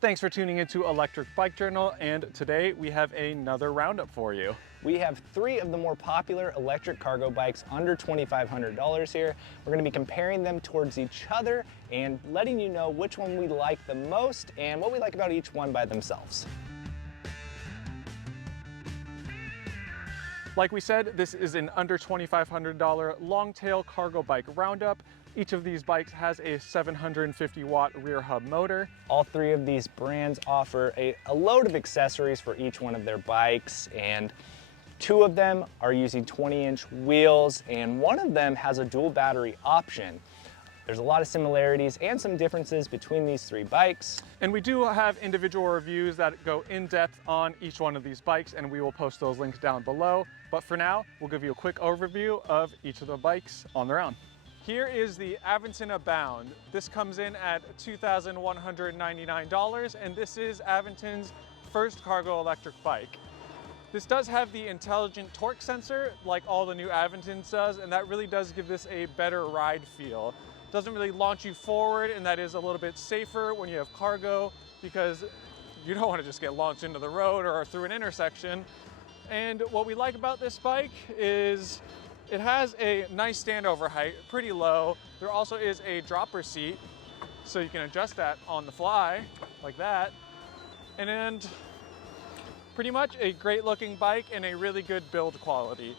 Thanks for tuning into Electric Bike Journal, and today we have another roundup for you. We have 3 of the more popular electric cargo bikes under $2,500 here. We're going to be comparing them towards each other and letting you know which one we like the most and what we like about each one by themselves. Like we said, this is an under $2,500 long-tail cargo bike roundup. Each of these bikes has a 750 watt rear hub motor. All 3 of these brands offer a load of accessories for each one of their bikes, and 2 of them are using 20-inch wheels, and 1 of them has a dual battery option. There's a lot of similarities and some differences between these 3 bikes. And we do have individual reviews that go in depth on each one of these bikes, and we will post those links down below. But for now, we'll give you a quick overview of each of the bikes on their own. Here is the Aventon Abound. This comes in at $2,199, and this is Aventon's first cargo electric bike. This does have the intelligent torque sensor like all the new Aventons does, and that really does give this a better ride feel. It doesn't really launch you forward, and that is a little bit safer when you have cargo because you don't want to just get launched into the road or through an intersection. And what we like about this bike is it has a nice standover height, pretty low. There also is a dropper seat, so you can adjust that on the fly, like that. And pretty much a great looking bike and a really good build quality.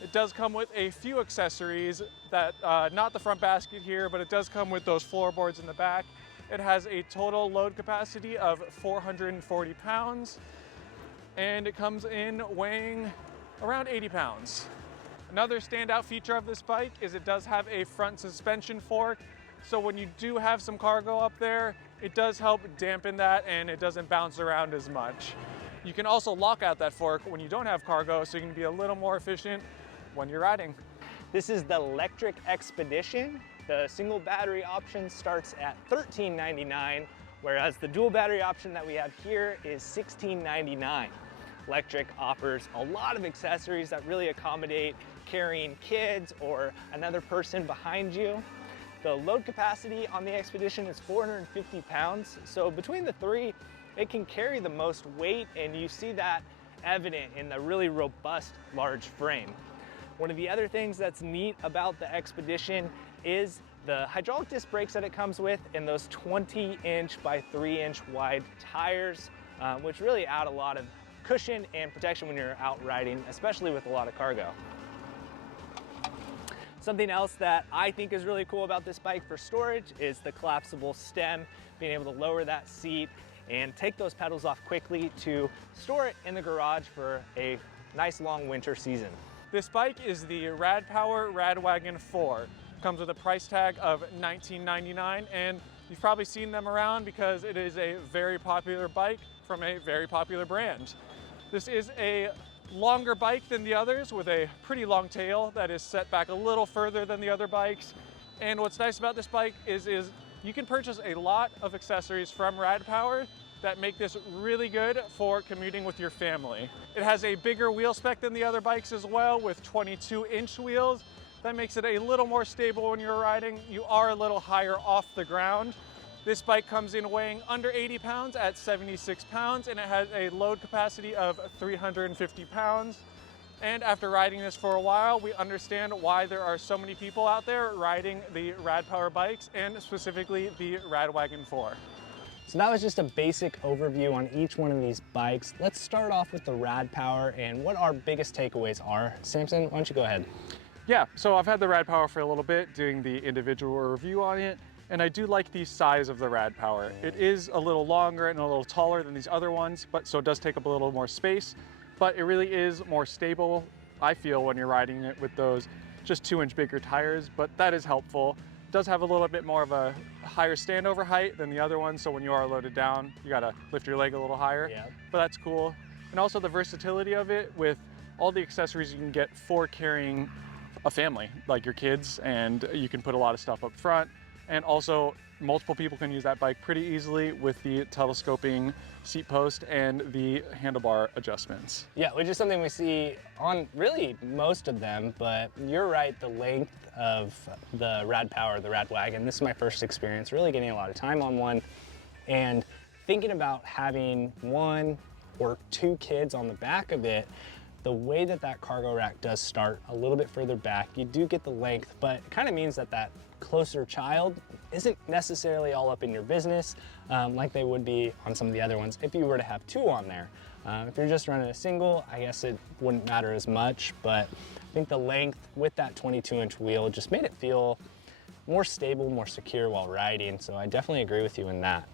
It does come with a few accessories that, not the front basket here, but it does come with those floorboards in the back. It has a total load capacity of 440 pounds, and it comes in weighing around 80 pounds. Another standout feature of this bike is it does have a front suspension fork, so when you do have some cargo up there, it does help dampen that and it doesn't bounce around as much. You can also lock out that fork when you don't have cargo, so you can be a little more efficient when you're riding. This is the Lectric Expedition. The single battery option starts at $13.99, whereas the dual battery option that we have here is $16.99. Lectric offers a lot of accessories that really accommodate carrying kids or another person behind you. The load capacity on the Expedition is 450 pounds, so between the 3, it can carry the most weight, and you see that evident in the really robust large frame. One of the other things that's neat about the Expedition is the hydraulic disc brakes that it comes with and those 20-inch by 3-inch wide tires, which really add a lot of cushion and protection when you're out riding, especially with a lot of cargo. Something else that I think is really cool about this bike for storage is the collapsible stem, being able to lower that seat and take those pedals off quickly to store it in the garage for a nice long winter season. This bike is the Rad Power Rad Wagon 4. Comes with a price tag of $19.99, and you've probably seen them around because it is a very popular bike from a very popular brand. This is a longer bike than the others with a pretty long tail that is set back a little further than the other bikes. And what's nice about this bike is you can purchase a lot of accessories from Rad Power that make this really good for commuting with your family. It has a bigger wheel spec than the other bikes as well, with 22-inch wheels. That makes it a little more stable when you're riding. You are a little higher off the ground. This bike comes in weighing under 80 pounds at 76 pounds, and it has a load capacity of 350 pounds. And after riding this for a while, we understand why there are so many people out there riding the Rad Power bikes, and specifically the Rad Wagon 4. So that was just a basic overview on each one of these bikes. Let's start off with the Rad Power and what our biggest takeaways are. Samson, why don't you go ahead? Yeah, so I've had the Rad Power for a little bit, doing the individual review on it. And I do like the size of the Rad Power. It is a little longer and a little taller than these other ones, but so it does take up a little more space, but it really is more stable, I feel, when you're riding it with those just 2-inch bigger tires, but that is helpful. It does have a little bit more of a higher standover height than the other ones, so when you are loaded down, you gotta lift your leg a little higher, but that's cool. And also the versatility of it with all the accessories you can get for carrying a family, like your kids, and you can put a lot of stuff up front. And also, multiple people can use that bike pretty easily with the telescoping seat post and the handlebar adjustments. Yeah, which is something we see on really most of them, but you're right, the length of the Rad Power, the Rad Wagon, this is my first experience really getting a lot of time on one, and thinking about having 1 or 2 kids on the back of it, the way that that cargo rack does start a little bit further back, you do get the length, but it kind of means that that closer child isn't necessarily all up in your business like they would be on some of the other ones if you were to have 2 on there. If you're just running a single, I guess it wouldn't matter as much, but I think the length with that 22-inch wheel just made it feel more stable, more secure while riding, so I definitely agree with you in that.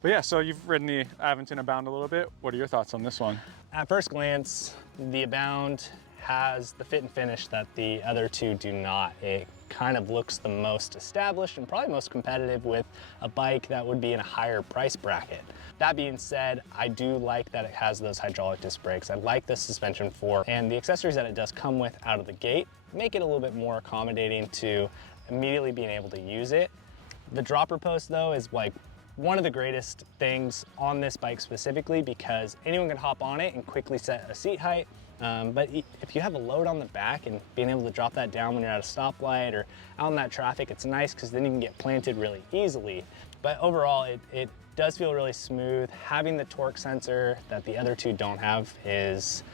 But yeah, so you've ridden the Aventon Abound a little bit. What are your thoughts on this one? At first glance, the Abound has the fit and finish that the other 2 do not. It kind of looks the most established and probably most competitive with a bike that would be in a higher price bracket. That being said, I do like that it has those hydraulic disc brakes. I like the suspension fork, and the accessories that it does come with out of the gate make it a little bit more accommodating to immediately being able to use it. The dropper post though is like one of the greatest things on this bike specifically, because anyone can hop on it and quickly set a seat height. But if you have a load on the back and being able to drop that down when you're at a stoplight or out in that traffic, it's nice because then you can get planted really easily. But overall, it does feel really smooth. Having the torque sensor that the other 2 don't have is,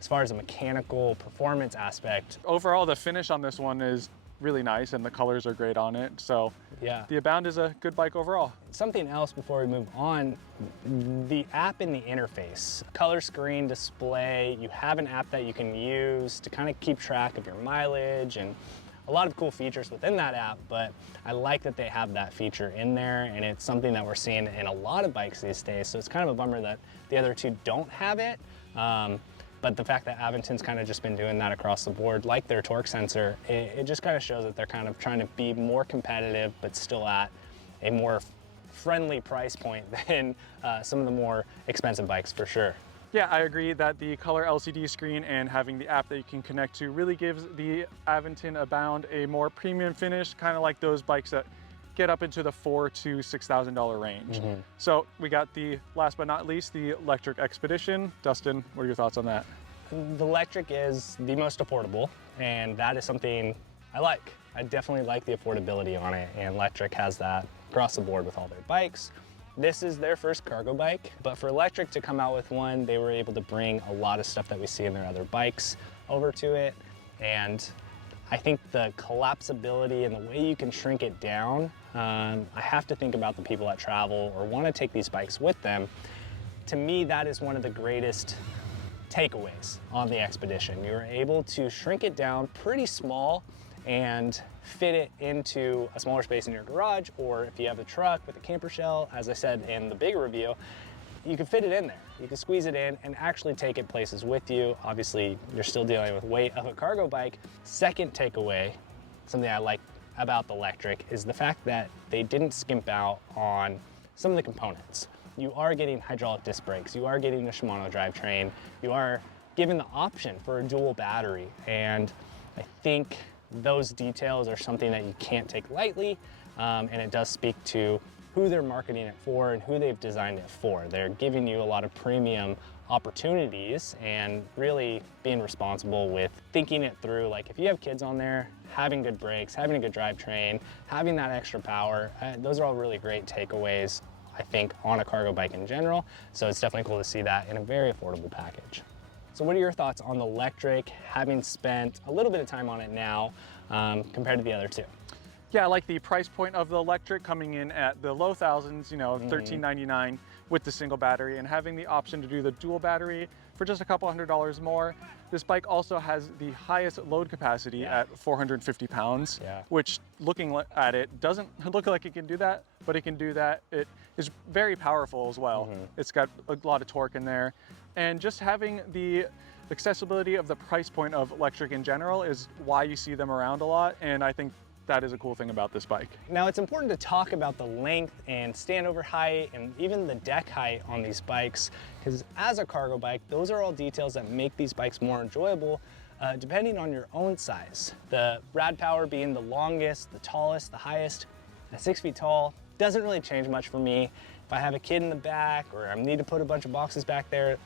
as far as a mechanical performance aspect. Overall, the finish on this one is really nice and the colors are great on it. So yeah, the Abound is a good bike overall. Something else before we move on, the app in the interface, color screen display, you have an app that you can use to kind of keep track of your mileage and a lot of cool features within that app, but I like that they have that feature in there, and it's something that we're seeing in a lot of bikes these days. So it's kind of a bummer that the other 2 don't have it. But the fact that Aventon's kind of just been doing that across the board, like their torque sensor, it just kind of shows that they're kind of trying to be more competitive, but still at a more friendly price point than some of the more expensive bikes for sure. Yeah, I agree that the color LCD screen and having the app that you can connect to really gives the Aventon Abound a more premium finish, kind of like those bikes that get up into the $4,000 to $6,000 range. So we got the, last but not least, the Lectric Expedition. Dustin, what are your thoughts on that? The Lectric is the most affordable, and that is something I like. I definitely like the affordability on it, and Lectric has that across the board with all their bikes. This is their first cargo bike, but for Lectric to come out with one, they were able to bring a lot of stuff that we see in their other bikes over to it, and I think the collapsibility and the way you can shrink it down, I have to think about the people that travel or want to take these bikes with them. To me, that is one of the greatest takeaways on the Expedition. You're able to shrink it down pretty small and fit it into a smaller space in your garage, or if you have a truck with a camper shell, as I said in the big review, you can fit it in there. You can squeeze it in and actually take it places with you. Obviously, you're still dealing with weight of a cargo bike. Second takeaway, something I like about the Lectric, is the fact that they didn't skimp out on some of the components. You are getting hydraulic disc brakes, you are getting a Shimano drivetrain, you are given the option for a dual battery, and I think those details are something that you can't take lightly, and it does speak to who they're marketing it for and who they've designed it for. They're giving you a lot of premium opportunities and really being responsible with thinking it through. Like if you have kids on there, having good brakes, having a good drivetrain, having that extra power, those are all really great takeaways, I think, on a cargo bike in general. So it's definitely cool to see that in a very affordable package. So what are your thoughts on the Lectric, having spent a little bit of time on it now compared to the other 2? Yeah, I like the price point of the Lectric coming in at the low thousands, you know, $13.99 with the single battery, and having the option to do the dual battery for just a couple $100 more. This bike also has the highest load capacity at 450 pounds, which looking at it doesn't look like it can do that, but it can do that. It is very powerful as well. It's got a lot of torque in there. And just having the accessibility of the price point of Lectric in general is why you see them around a lot, and I think that is a cool thing about this bike. Now it's important to talk about the length and standover height and even the deck height on these bikes, because as a cargo bike, those are all details that make these bikes more enjoyable depending on your own size. The Rad Power being the longest, the tallest, the highest, at 6 feet tall, doesn't really change much for me. If I have a kid in the back or I need to put a bunch of boxes back there,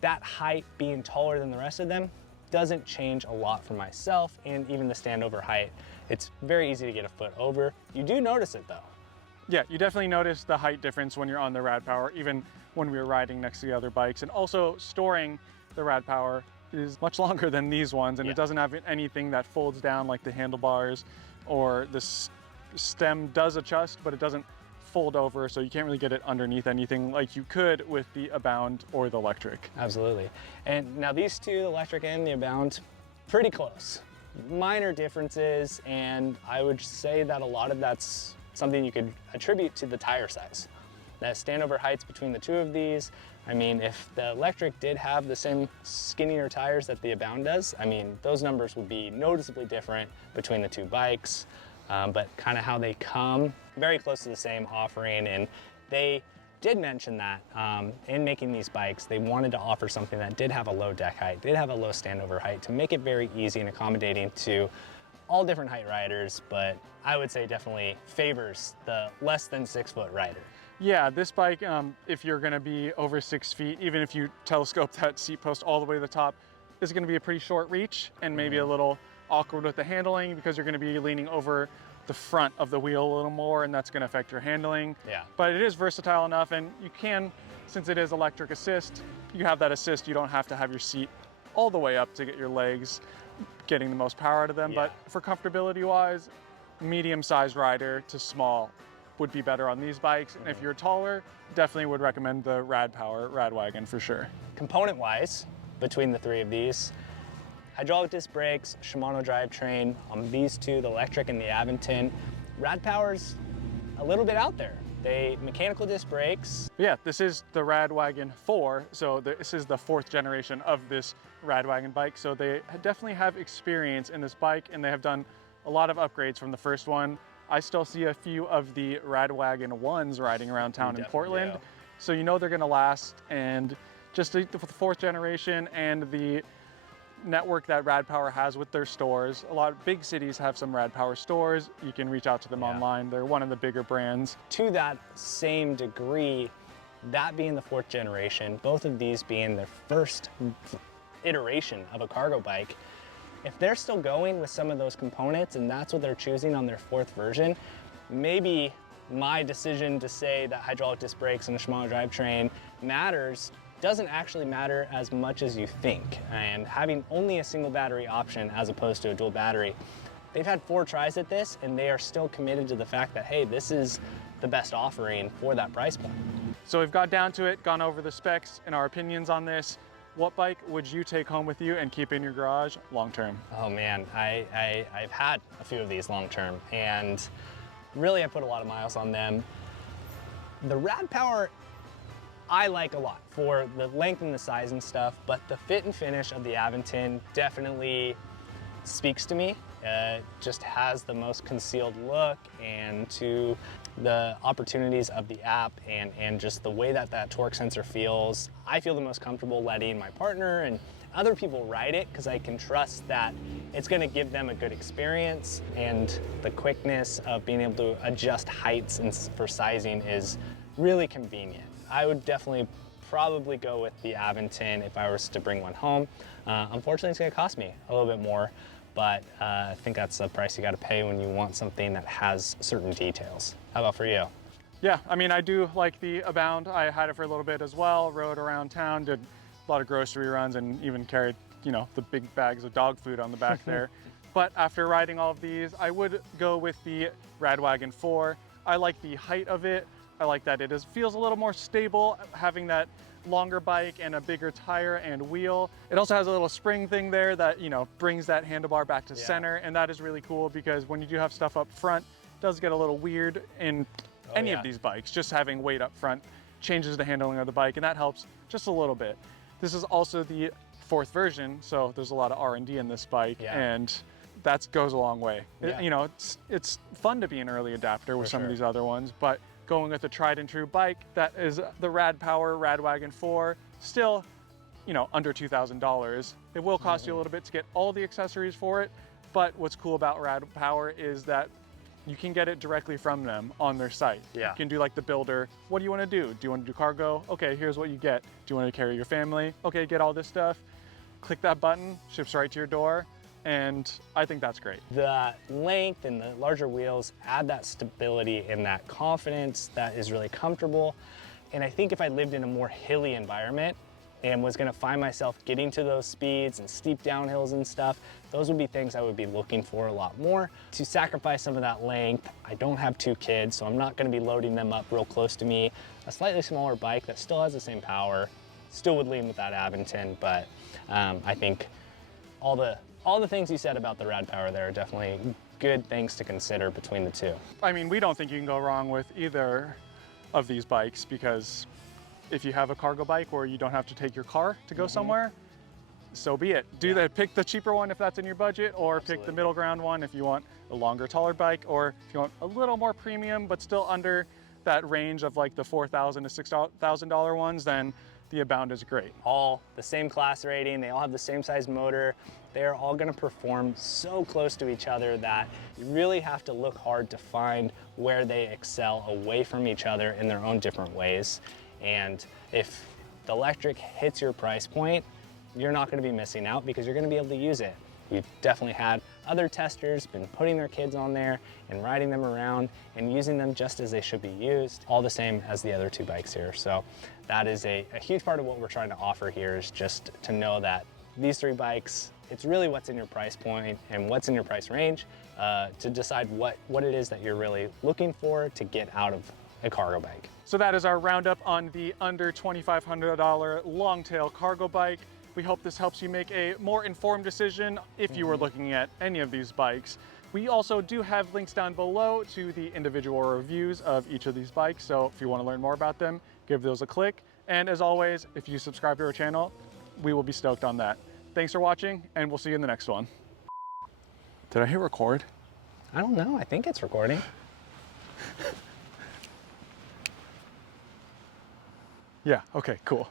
that height being taller than the rest of them doesn't change a lot for myself, and even the standover height. It's very easy to get a foot over. You do notice it though. Yeah, you definitely notice the height difference when you're on the Rad Power, even when we were riding next to the other bikes. And also storing the Rad Power is much longer than these ones, and it doesn't have anything that folds down like the handlebars, or the stem does adjust, but it doesn't fold over, so you can't really get it underneath anything like you could with the Abound or the Lectric. Absolutely. And now these two, the Lectric and the Abound, pretty close. Minor differences, and I would say that a lot of that's something you could attribute to the tire size. That standover heights between the two of these, I mean, if the Lectric did have the same skinnier tires that the Abound does, I mean, those numbers would be noticeably different between the two bikes. But kind of how they come, very close to the same offering. And they did mention that in making these bikes, they wanted to offer something that did have a low deck height, did have a low standover height, to make it very easy and accommodating to all different height riders, but I would say definitely favors the less than 6 foot rider. Yeah, this bike, if you're gonna be over 6 feet, even if you telescope that seat post all the way to the top, is gonna be a pretty short reach and maybe a little awkward with the handling, because you're going to be leaning over the front of the wheel a little more, and that's going to affect your handling. Yeah. But it is versatile enough, and you can, since it is electric assist, you have that assist. You don't have to have your seat all the way up to get your legs getting the most power out of them. Yeah. But for comfortability wise, medium-sized rider to small would be better on these bikes. And if you're taller, definitely would recommend the Rad Power Rad Wagon for sure. Component wise, between the three of these, hydraulic disc brakes, Shimano drivetrain on these two, the Lectric and the Aventon. Rad Power's a little bit out there. They mechanical disc brakes. Yeah, this is the Rad Wagon 4, so this is the 4th generation of this Rad Wagon bike. So they definitely have experience in this bike, and they have done a lot of upgrades from the first one. I still see a few of the Rad Wagon 1s riding around town in Portland, so you know they're gonna last. And just the 4th generation and the network that Rad Power has with their stores. A lot of big cities have some Rad Power stores. You can reach out to them online. They're one of the bigger brands. To that same degree, that being the 4th generation, both of these being their first iteration of a cargo bike, if they're still going with some of those components and that's what they're choosing on their 4th version, maybe my decision to say that hydraulic disc brakes and a Shimano drivetrain matters doesn't actually matter as much as you think. And having only a single battery option as opposed to a dual battery, they've had 4 tries at this, and they are still committed to the fact that, hey, this is the best offering for that price point. So we've got down to it, gone over the specs and our opinions on this. What bike would you take home with you and keep in your garage long term? Oh man, I've had a few of these long term, and really I put a lot of miles on them. The Rad Power I like a lot for the length and the size and stuff, but the fit and finish of the Aventon definitely speaks to me. It just has the most concealed look, and to the opportunities of the app and just the way that that torque sensor feels. I feel the most comfortable letting my partner and other people ride it, because I can trust that it's going to give them a good experience, and the quickness of being able to adjust heights and for sizing is really convenient. I would definitely probably go with the Aventon if I was to bring one home. Unfortunately, it's gonna cost me a little bit more, but I think that's a price you gotta pay when you want something that has certain details. How about for you? Yeah, I mean, I do like the Abound. I had it for a little bit as well, rode around town, did a lot of grocery runs, and even carried, you know, the big bags of dog food on the back there. But after riding all of these, I would go with the Rad Wagon 4. I like the height of it. I like that it feels a little more stable, having that longer bike and a bigger tire and wheel. It also has a little spring thing there that, you know, brings that handlebar back to center, and that is really cool, because when you do have stuff up front, it does get a little weird in any of these bikes. Just having weight up front changes the handling of the bike, and that helps just a little bit. This is also the 4th version, so there's a lot of R&D in this bike, and that goes a long way. You know, it's fun to be an early adapter with some of these other ones, but going with a tried and true bike that is the Rad Power Rad Wagon 4, still, you know, under $2,000. It will cost you a little bit to get all the accessories for it, but what's cool about Rad Power is that you can get it directly from them on their site. You can do like the builder. What do you want to do? Do you want to do cargo? Okay, here's what you get. Do you want to carry your family? Okay, get all this stuff. Click that button, ships right to your door. and I think that's great. The length and the larger wheels add that stability and that confidence that is really comfortable. And I think if I lived in a more hilly environment and was gonna find myself getting to those speeds and steep downhills and stuff, those would be things I would be looking for a lot more. To sacrifice some of that length, I don't have 2 kids, so I'm not gonna be loading them up real close to me. A slightly smaller bike that still has the same power, still would lean with that Aventon, but I think all the things you said about the Rad Power there are definitely good things to consider between the two. I mean, we don't think you can go wrong with either of these bikes, because if you have a cargo bike where you don't have to take your car to go somewhere, so be it. Pick the cheaper one if that's in your budget, or pick the middle ground one if you want a longer, taller bike, or if you want a little more premium but still under that range of like the $4,000 to $6,000 ones, then the Abound is great. All the same class rating, they all have the same size motor. They're all gonna perform so close to each other that you really have to look hard to find where they excel away from each other in their own different ways. And if the electric hits your price point, you're not gonna be missing out because you're gonna be able to use it. We've definitely had other testers been putting their kids on there and riding them around and using them just as they should be used, all the same as the other 2 bikes here. So that is a huge part of what we're trying to offer here, is just to know that these 3 bikes, it's really what's in your price point and what's in your price range to decide what it is that you're really looking for to get out of a cargo bike. So that is our roundup on the under $2,500 long-tail cargo bike. We hope this helps you make a more informed decision if you were looking at any of these bikes. We also do have links down below to the individual reviews of each of these bikes, so if you want to learn more about them, give those a click. And as always, if you subscribe to our channel, we will be stoked on that. Thanks for watching, and we'll see you in the next one. Did I hit record? I don't know, I think it's recording. Yeah, okay, cool.